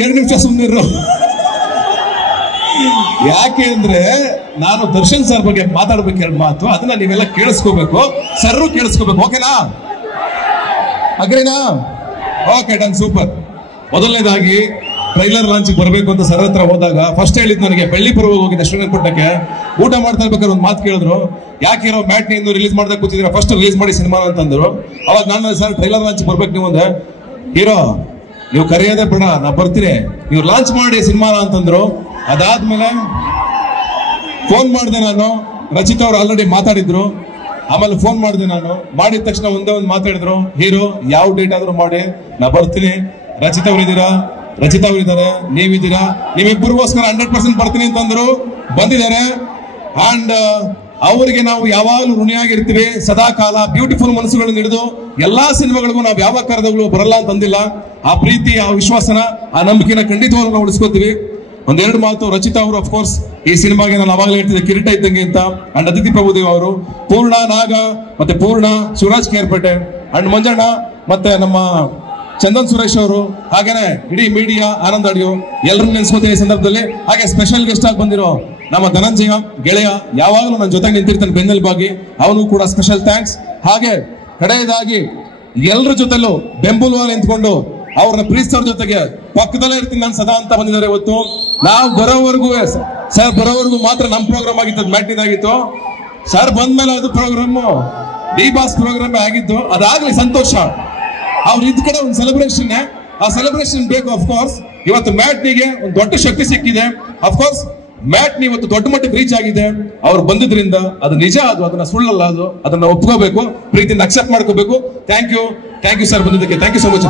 2 ನಿಮಿಷ ಸುಮ್ಮನಿರು. ಯಾಕೆ ಅಂದ್ರೆ ನಾನು ದರ್ಶನ್ ಸರ್ ಬಗ್ಗೆ ಮಾತಾಡ್ಬೇಕು 2 ಮಾತು, ಅದನ್ನ ನೀವೆಲ್ಲ ಕೇಳಿಸ್ಕೋಬೇಕು, ಸರ್ರು ಕೇಳಿಸ್ಕೋಬೇಕು. ಓಕೆನಾ? ಅಗ್ರಿನಾ? Okay, done, super. ಮೊದಲನೇದಾಗಿ ಟ್ರೈಲರ್ ಲಾಂಚ್ ಬರಬೇಕು ಅಂತ ಸರ್ ಹತ್ರ ಹೋದಾಗ ಫಸ್ಟ್ ಹೇಳಿದ್ ನನಗೆ ಬೆಳ್ಳಿಪುರವಾಗಿ ಹೋಗಿದ್ದೆ ಶ್ರೀರಂಗಪಟ್ಟಣಕ್ಕೆ. ಊಟ ಮಾಡ್ತಾ ಇರ್ಬೇಕಾದ್ರೆ ಒಂದು ಮಾತು ಕೇಳಿದ್ರು, ಯಾಕೆ ಇರೋ ಮ್ಯಾಟ್ನಿ ಇಂದು ರಿಲೀಸ್ ಮಾಡ್ದಾಗ ಕೂತಿದ್ದೀರಾ, ಫಸ್ಟ್ ರಿಲೀಸ್ ಮಾಡಿ ಸಿನಿಮಾ ಅಂತಂದ್ರು. ಅವಾಗ ನಾನು ಸರ್ ಟ್ರೈಲರ್ ಲಾಂಚ್ ಬರ್ಬೇಕು ನೀವು ಅಂದೆ. ಹೀರೋ ನೀವು ಕರೆಯೋದೇ ಬೇಡ, ನಾ ಬರ್ತೀನಿ, ನೀವು ಲಾಂಚ್ ಮಾಡಿ ಸಿನಿಮಾನ ಅಂತಂದ್ರು. ಅದಾದ್ಮೇಲೆ ಫೋನ್ ಮಾಡಿದೆ ನಾನು, ರಚಿತಾ ಅವ್ರು ಆಲ್ರೆಡಿ ಮಾತಾಡಿದ್ರು. ಆಮೇಲೆ ಫೋನ್ ಮಾಡಿದೆ ನಾನು, ಮಾಡಿದ ತಕ್ಷಣ ಒಂದೇ ಒಂದು ಮಾತಾಡಿದ್ರು, ಹೀರೋ ಯಾವ ಡೇಟ್ ಆದ್ರೂ ಮಾಡಿ ನಾ ಬರ್ತೀನಿ, ರಚಿತಾ ಅವ್ರು ಇದ್ದೀರಾ, ರಚಿತಾ ಅವ್ರು ಇದ್ದಾರೆ, ನೀವಿದ್ದೀರಾ, ನೀವಿಬ್ಬರಿಗೋಸ್ಕರ 100% ಬರ್ತೀನಿ ಅಂತಂದ್ರು. ಬಂದಿದ್ದಾರೆ. ಅಂಡ್ ಅವರಿಗೆ ನಾವು ಯಾವಾಗಲೂ ಋಣಿಯಾಗಿರ್ತೀವಿ ಸದಾ ಕಾಲ. ಬ್ಯೂಟಿಫುಲ್ ಮನಸ್ಸುಗಳನ್ನು ಹಿಡಿದು ಎಲ್ಲಾ ಸಿನಿಮಾಗಳಿಗೂ ನಾವು ಯಾವ ಕರೆದಗಳು ಬರಲ್ಲ ಅಂತಂದಿಲ್ಲ. ಆ ಪ್ರೀತಿ, ಆ ವಿಶ್ವಾಸನ, ಆ ನಂಬಿಕೆನ ಖಂಡಿತವಾಗ್ಲೂ ನಾವು ಉಳಿಸ್ಕೋತೀವಿ. 1-2 ಮಾತು. ರಚಿತಾ ಅವರು ಅಫ್ಕೋರ್ಸ್ ಈ ಸಿನಿಮಾಗೆ ನಾನು ಅವಾಗಲೇ ಹೇಳ್ತಿದ್ದೆ ಕಿರೀಟ ಇದ್ದಂಗೆ ಅಂತ. ಅಂಡ್ ಅತಿಥಿ ಪ್ರಭುದೇವ್ ಅವರು, ಪೂರ್ಣ ನಾಗ ಮತ್ತೆ ಪೂರ್ಣ, ಶಿವರಾಜ್ ಕೇರ್ಪೇಟೆ, ಅಂಡ್ ಮಂಜಣ್ಣ, ಮತ್ತೆ ನಮ್ಮ ಚಂದನ್ ಸುರೇಶ್ ಅವರು, ಹಾಗೇನೆ ಇಡೀ ಮೀಡಿಯಾ, ಆನಂದ್ ಆಡಿಯೋ ಎಲ್ಲರನ್ನು ನೆನೆಸ್ಕೋತೀನಿ ಈ ಸಂದರ್ಭದಲ್ಲಿ. ಹಾಗೆ ಸ್ಪೆಷಲ್ ಗೆಸ್ಟ್ ಆಗಿ ಬಂದಿರೋ ನಮ್ಮ ಧನಂಜಯ ಗೆಳೆಯ, ಯಾವಾಗಲೂ ನನ್ನ ಜೊತೆಗೆ ನಿಂತಿರ್ತಾನೆ ಬೆನ್ನೆಲುಬಾಗಿ, ಅವನು ಕೂಡ ಸ್ಪೆಷಲ್ ಥ್ಯಾಂಕ್ಸ್. ಹಾಗೆ ಕಡೆಯದಾಗಿ ಎಲ್ಲರ ಜೊತೆಲೂ ಬೆಂಬಲವಾಗಿ ನಿಂತ್ಕೊಂಡು ಅವ್ರನ್ನ ಪ್ರೀತಿಸೋರ್ ಜೊತೆಗೆ ಪಕ್ಕದಲ್ಲೇ ಇರ್ತೀನಿ ನಾನು ಸದಾ ಅಂತ ಬಂದಿದ್ದಾರೆ. ಇವತ್ತು ನಾವು ಬರೋವರೆಗೂ, ಸರ್ ಬರೋವರೆಗೂ ಮಾತ್ರ ನಮ್ಮ ಪ್ರೋಗ್ರಾಮ್ ಆಗಿತ್ತು, ಮ್ಯಾಟ್ನಿನ್ ಆಗಿತ್ತು. ಸರ್ ಬಂದ್ಮೇಲೆ ಅದು ಪ್ರೋಗ್ರಾಮು ಡಿ ಬಾಸ್ ಪ್ರೋಗ್ರಾಮ್ ಆಗಿದ್ದು. ಅದಾಗ್ಲಿ ಸಂತೋಷ. ಅವ್ರು ಇದ್ ಕಡೆ ಒಂದು ಸೆಲೆಬ್ರೇಷನ್, ಆ ಸೆಲೆಬ್ರೇಷನ್ ಬೇಕು. ಅಫ್ಕೋರ್ಸ್ ಇವತ್ತು ಮ್ಯಾಟ್ನಿಗೆ ಒಂದು ದೊಡ್ಡ ಶಕ್ತಿ ಸಿಕ್ಕಿದೆ. ಅಫ್ಕೋರ್ಸ್ ಮ್ಯಾಟ್ನಿ ಇವತ್ತು ದೊಡ್ಡ ಮಟ್ಟಕ್ಕೆ ರೀಚ್ ಆಗಿದೆ. ಅವ್ರು ಬಂದಿದ್ರಿಂದ ಅದು ನಿಜ, ಅದು ಅದನ್ನ ಸುಳ್ಳಲ್ಲ, ಅದನ್ನ ಒಪ್ಕೋಬೇಕು, ಪ್ರೀತಿಯಿಂದ ಅಕ್ಸೆಪ್ಟ್ ಮಾಡ್ಕೋಬೇಕು. ಥ್ಯಾಂಕ್ ಯು ಸರ್ ಬಂದಿದ್ದಕ್ಕೆ. Thank you so much.